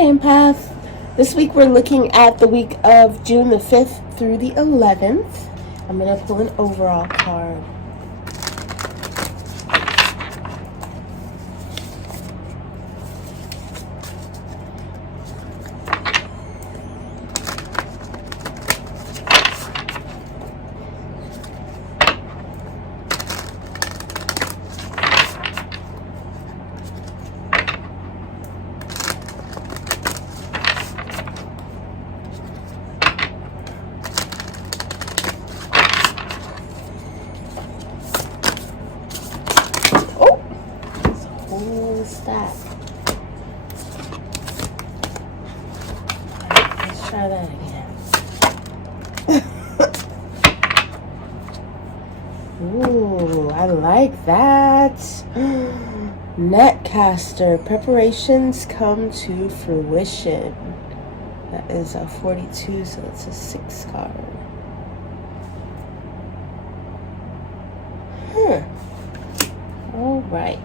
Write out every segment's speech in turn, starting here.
Empath. This week we're looking at the week of June the 5th through the 11th. I'm going to pull an overall card. Stack. Let's try that again. Ooh, I like that. Netcaster. Preparations come to fruition. That is a 42, so that's a 6 card. All right.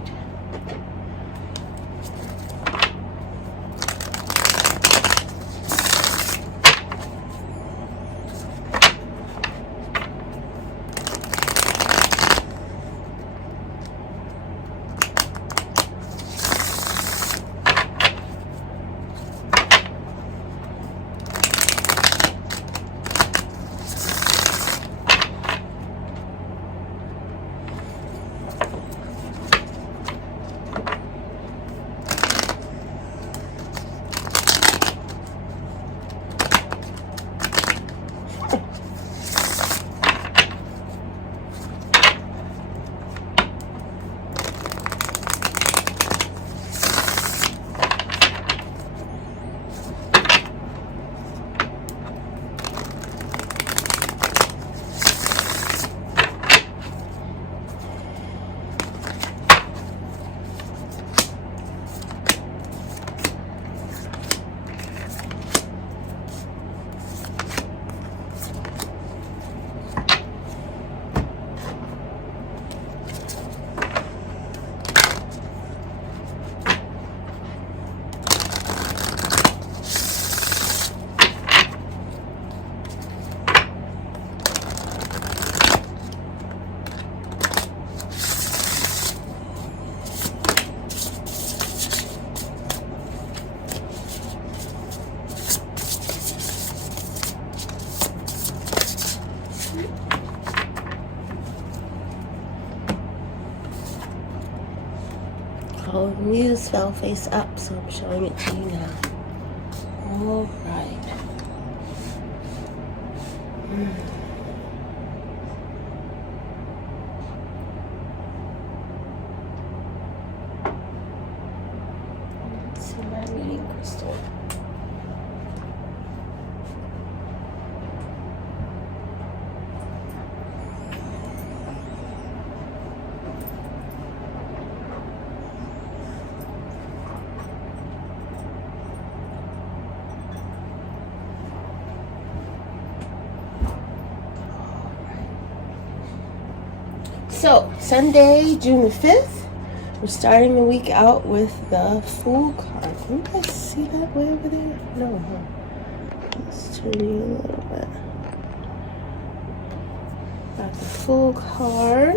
Oh, the muse fell face up, so I'm showing it to you now. All right. Let's see my reading crystal. So, Sunday, June the 5th, we're starting the week out with the Fool card. Can you guys see that way over there? No, huh? Let's turn you a little bit. Got the Fool card.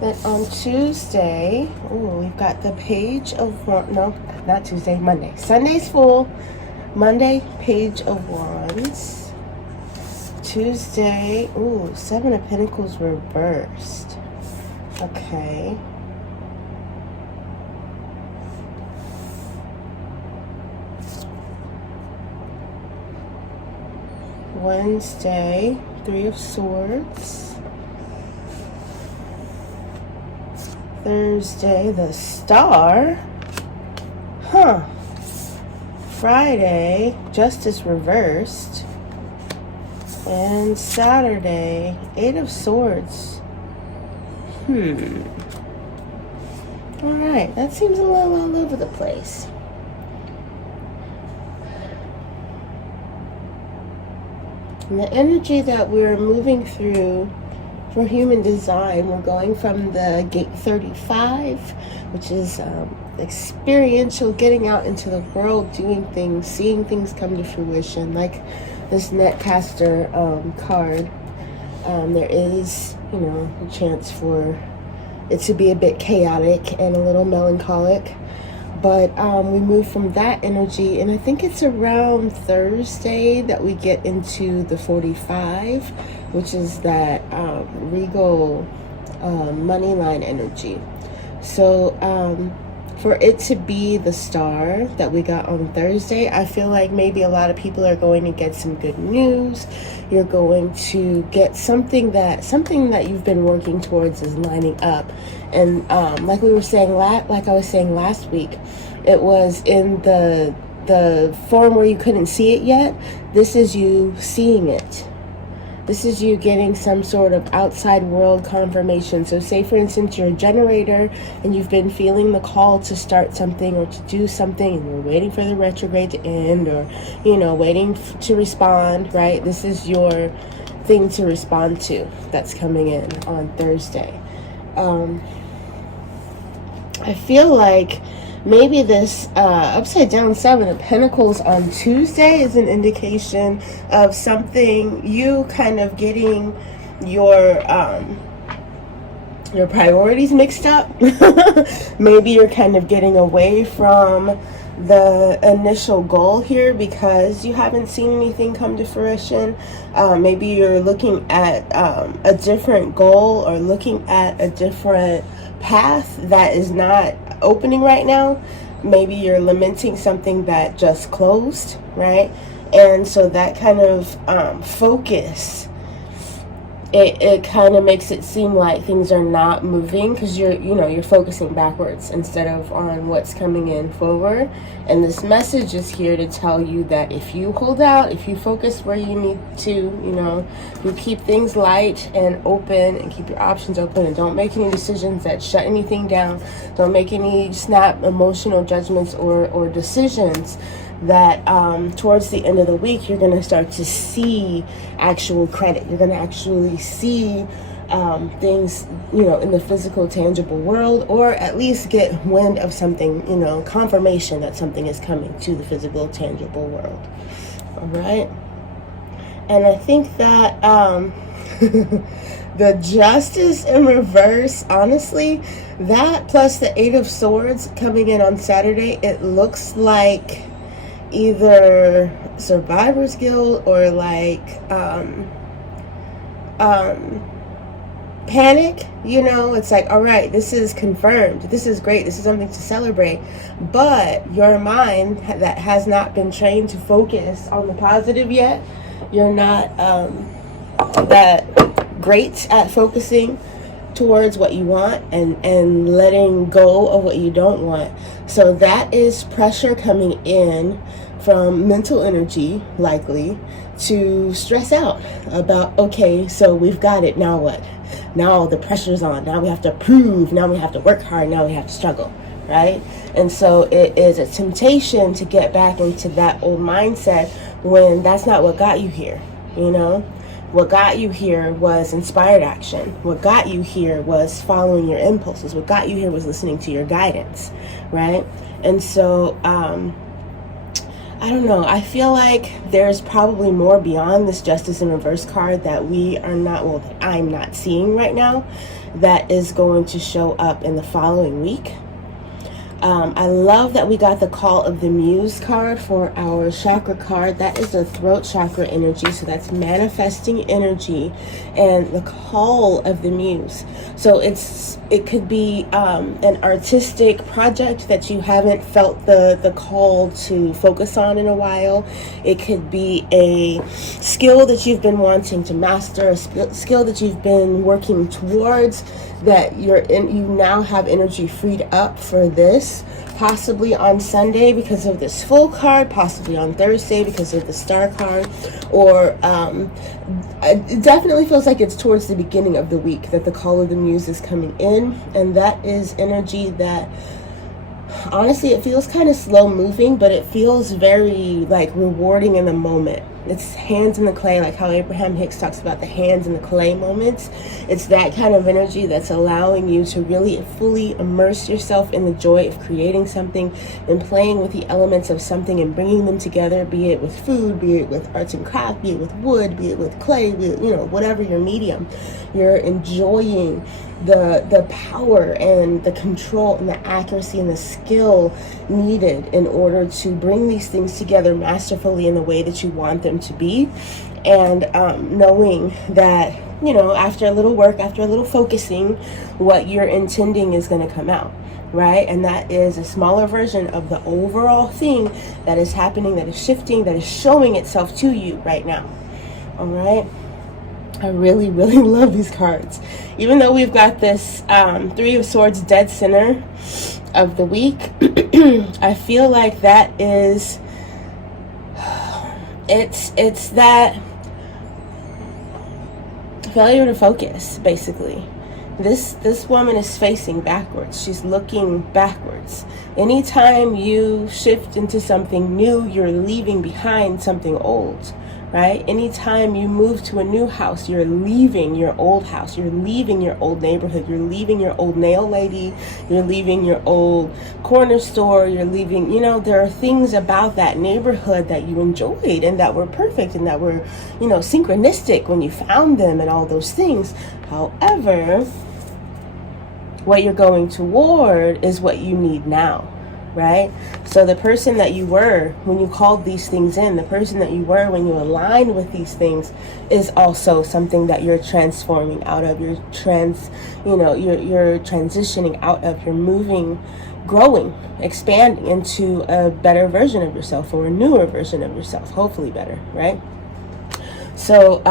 Then on Tuesday, we've got the Page of Wands. No, not Tuesday, Monday. Sunday's Fool. Monday, Page of Wands. Tuesday, 7 of Pentacles reversed. Okay. Wednesday, 3 of Swords. Thursday, the Star. Huh. Friday, Justice reversed. And Saturday, 8 of Swords. Alright, that seems a little all over the place. And the energy that we're moving through for human design. We're going from the gate 35, which is experiential, getting out into the world, doing things, seeing things come to fruition, like this netcaster card. There is, a chance for it to be a bit chaotic and a little melancholic. But we move from that energy, and I think it's around Thursday that we get into the 45, which is that regal money line energy. So for it to be the star that we got on Thursday, I feel like maybe a lot of people are going to get some good news. You're going to get something that you've been working towards is lining up. And like I was saying last week, it was in the form where you couldn't see it yet. This is you seeing it. This is you getting some sort of outside world confirmation. So say, for instance, you're a generator and you've been feeling the call to start something or to do something, and you're waiting for the retrograde to end, or, waiting to respond, right? This is your thing to respond to that's coming in on Thursday. I feel like maybe this upside down 7 of Pentacles on Tuesday is an indication of something, you kind of getting your priorities mixed up. Maybe you're kind of getting away from the initial goal here because you haven't seen anything come to fruition. Maybe you're looking at a different goal, or looking at a different path that is not opening right now. Maybe you're lamenting something that just closed, right? And so that kind of focus, it kind of makes it seem like things are not moving because you're focusing backwards instead of on what's coming in forward. And this message is here to tell you that if you hold out, if you focus where you need to, you keep things light and open and keep your options open, and don't make any decisions that shut anything down. Don't make any snap emotional judgments or decisions that towards the end of the week you're going to start to see actual credit. You're going to actually see things, in the physical, tangible world, or at least get wind of something, confirmation that something is coming to the physical, tangible world. All right. And I think that the Justice in reverse, honestly, that plus the 8 of Swords coming in on Saturday, it looks like either Survivor's Guild or like panic. It's like, all right, this is confirmed, this is great, this is something to celebrate, but your mind that has not been trained to focus on the positive yet, you're not that great at focusing towards what you want and letting go of what you don't want. So that is pressure coming in from mental energy, likely, to stress out about, okay, so we've got it, now what? Now the pressure's on, now we have to prove, now we have to work hard, now we have to struggle, right? And so it is a temptation to get back into that old mindset when that's not what got you here, What got you here was inspired action. What got you here was following your impulses. What got you here was listening to your guidance, right? And so, I don't know. I feel like there's probably more beyond this Justice in Reverse card that we are not, that I'm not seeing right now, that is going to show up in the following week. I love that we got the Call of the Muse card for our chakra card. That is the throat chakra energy, so that's manifesting energy, and the Call of the Muse. So it could be an artistic project that you haven't felt the call to focus on in a while. It could be a skill that you've been wanting to master, a skill that you've been working towards, that you now have energy freed up for this, possibly on Sunday because of this Full card, possibly on Thursday because of the Star card, or it definitely feels like it's towards the beginning of the week that the Call of the Muse is coming in, and that is energy that, honestly, it feels kind of slow moving, but it feels very like rewarding in the moment. It's hands in the clay, like how Abraham Hicks talks about the hands in the clay moments. It's that kind of energy that's allowing you to really fully immerse yourself in the joy of creating something and playing with the elements of something and bringing them together, be it with food, be it with arts and craft, be it with wood, be it with clay, be it, whatever your medium. You're enjoying the power and the control and the accuracy and the skill needed in order to bring these things together masterfully in the way that you want them to be. And knowing that, after a little work, after a little focusing, what you're intending is going to come out, right? And that is a smaller version of the overall thing that is happening, that is shifting, that is showing itself to you right now. All right. I really, really love these cards. Even though we've got this Three of Swords dead center of the week, I feel like that is, it's that failure to focus, basically. This woman is facing backwards. She's looking backwards. Anytime you shift into something new, you're leaving behind something old. Right? Anytime you move to a new house, you're leaving your old house. You're leaving your old neighborhood. You're leaving your old nail lady. You're leaving your old corner store. You're leaving, there are things about that neighborhood that you enjoyed and that were perfect and that were, synchronistic when you found them and all those things. However, what you're going toward is what you need now. Right? So the person that you were when you called these things in, the person that you were when you aligned with these things is also something that you're transforming out of. You're transitioning out of. You're moving, growing, expanding into a better version of yourself or a newer version of yourself, hopefully better, right? So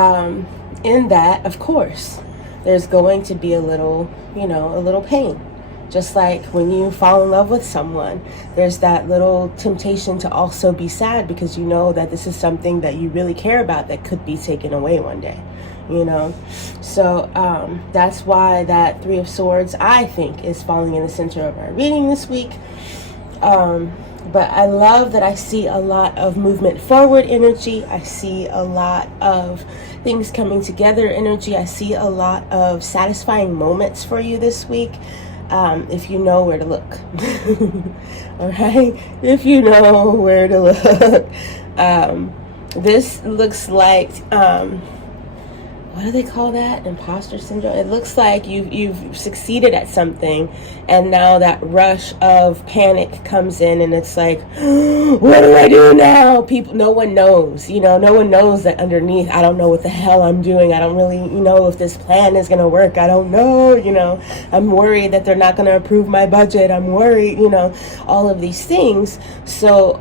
in that, of course, there's going to be a little pain. Just like when you fall in love with someone, there's that little temptation to also be sad because you know that this is something that you really care about that could be taken away one day, So that's why that Three of Swords, I think, is falling in the center of our reading this week. But I love that I see a lot of movement forward energy. I see a lot of things coming together energy. I see a lot of satisfying moments for you this week. If you know where to look. All right? If you know where to look. This looks like, what do they call that? Imposter syndrome? It looks like you've succeeded at something, and now that rush of panic comes in, and it's like, what do I do now? No one knows, no one knows that underneath, I don't know what the hell I'm doing. I don't really know if this plan is going to work. I don't know, I'm worried that they're not going to approve my budget. I'm worried, all of these things. So,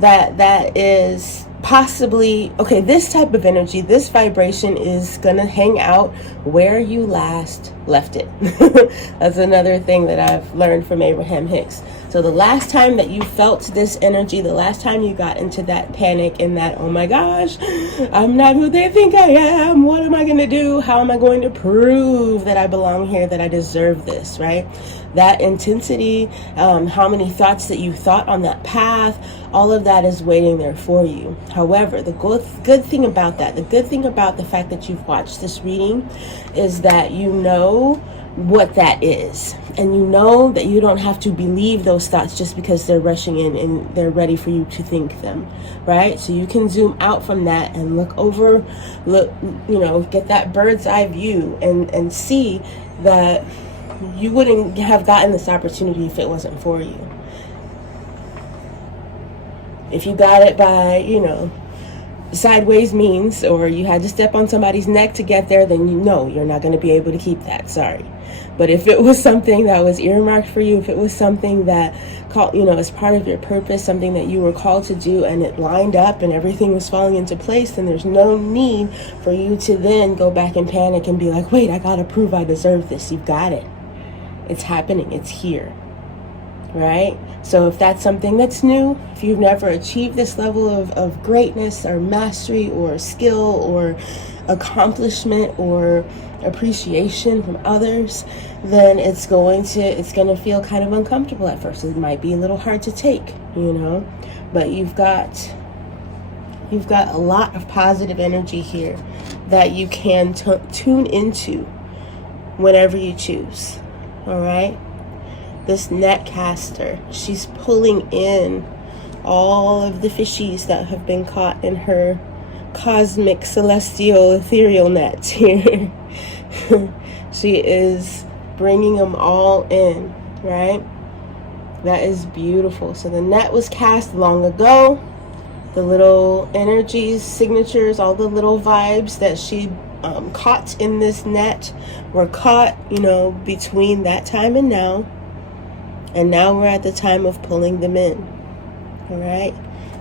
that is possibly, okay, this type of energy, this vibration is going to hang out where you last left it. That's another thing that I've learned from Abraham Hicks. So the last time that you felt this energy, the last time you got into that panic and that, oh my gosh, I'm not who they think I am. What am I going to do? How am I going to prove that I belong here, that I deserve this, right? That intensity, how many thoughts that you thought on that path, all of that is waiting there for you. However, the good thing about that, the good thing about the fact that you've watched this reading is that you know what that is. And you know that you don't have to believe those thoughts just because they're rushing in and they're ready for you to think them, right? So you can zoom out from that and look, get that bird's eye view and see that you wouldn't have gotten this opportunity if it wasn't for you. If you got it by, sideways means, or you had to step on somebody's neck to get there, then you're not going to be able to keep that. Sorry. But if it was something that was earmarked for you, if it was something that as part of your purpose, something that you were called to do, and it lined up and everything was falling into place, then there's no need for you to then go back and panic and be like, wait, I got to prove I deserve this. You've got it. It's happening. It's here. Right? So if that's something that's new, if you've never achieved this level of greatness or mastery or skill or accomplishment or appreciation from others, then it's going to feel kind of uncomfortable at first. It might be a little hard to take, but you've got You've got a lot of positive energy here that you can tune into whenever you choose. All right? This net caster, she's pulling in all of the fishies that have been caught in her cosmic, celestial, ethereal net here. She is bringing them all in, right? That is beautiful. So the net was cast long ago. The little energies, signatures, all the little vibes that she caught in this net were caught, you know, between that time and now. And now we're at the time of pulling them in. All right?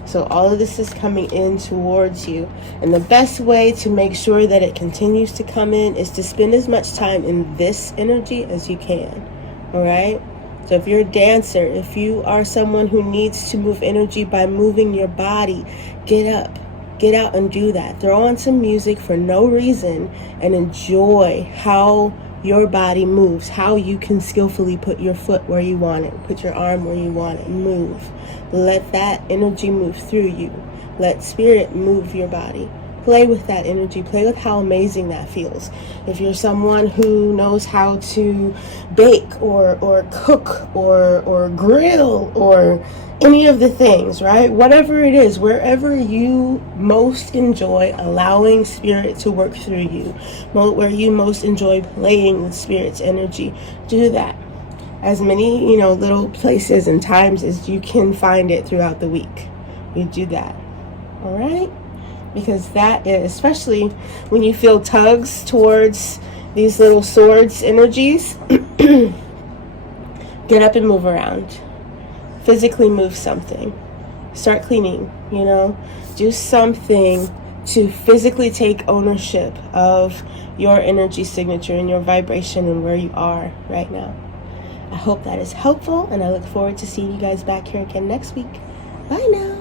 So all of this is coming in towards you. And the best way to make sure that it continues to come in is to spend as much time in this energy as you can. All right? So if you're a dancer, if you are someone who needs to move energy by moving your body, get up, get out and do that. Throw on some music for no reason and enjoy how your body moves, how you can skillfully put your foot where you want it, put your arm where you want it, move. Let that energy move through you. Let spirit move your body. Play with that energy. Play with how amazing that feels. If you're someone who knows how to bake or cook or grill or any of the things, right? Whatever it is, wherever you most enjoy allowing spirit to work through you, where you most enjoy playing with spirit's energy, do that. As many, you know, little places and times as you can find it throughout the week. You do that. All right? Because that is, especially when you feel tugs towards these little swords energies, get up and move around. Physically move something. Start cleaning, you know. Do something to physically take ownership of your energy signature and your vibration and where you are right now. I hope that is helpful, and I look forward to seeing you guys back here again next week. Bye now.